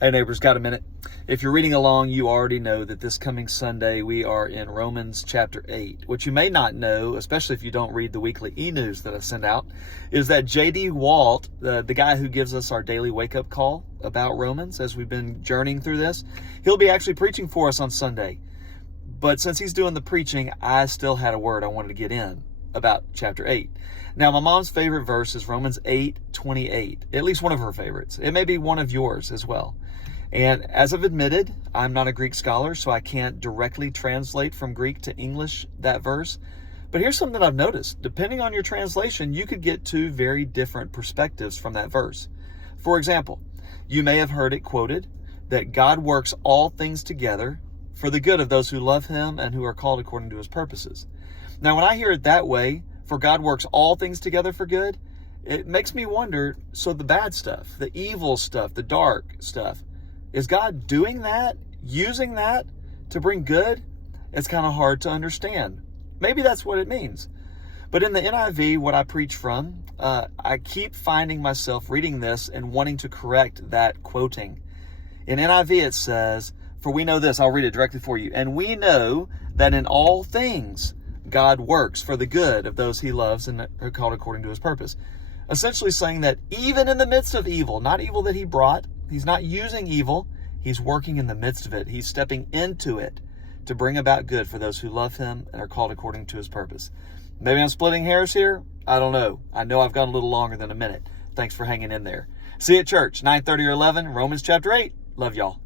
Hey neighbors, got a minute? If you're reading along, you already know that this coming Sunday we are in Romans chapter 8. What you may not know, especially if you don't read the weekly e-news that I send out, is that J.D. Walt, the guy who gives us our daily wake-up call about Romans as we've been journeying through this, he'll be actually preaching for us on Sunday. But since he's doing the preaching, I still had a word I wanted to get in about chapter 8. Now, my mom's favorite verse is Romans 8:28, at least one of her favorites. It may be one of yours as well. And as I've admitted, I'm not a Greek scholar, so I can't directly translate from Greek to English that verse. But here's something that I've noticed. Depending on your translation, you could get two very different perspectives from that verse. For example, you may have heard it quoted that God works all things together for the good of those who love him and who are called according to his purposes. Now, when I hear it that way, for God works all things together for good, it makes me wonder, so the bad stuff, the evil stuff, the dark stuff, is God doing that, using that to bring good? It's kind of hard to understand. Maybe that's what it means. But in the NIV, what I preach from, I keep finding myself reading this and wanting to correct that quoting. In NIV, it says, "For we know this," I'll read it directly for you, "and we know that in all things God works for the good of those he loves and are called according to his purpose." Essentially saying that even in the midst of evil, not evil that he brought, he's not using evil, he's working in the midst of it. He's stepping into it to bring about good for those who love him and are called according to his purpose. Maybe I'm splitting hairs here. I don't know. I know I've gone a little longer than a minute. Thanks for hanging in there. See you at church, 9:30 or 11, Romans chapter 8. Love y'all.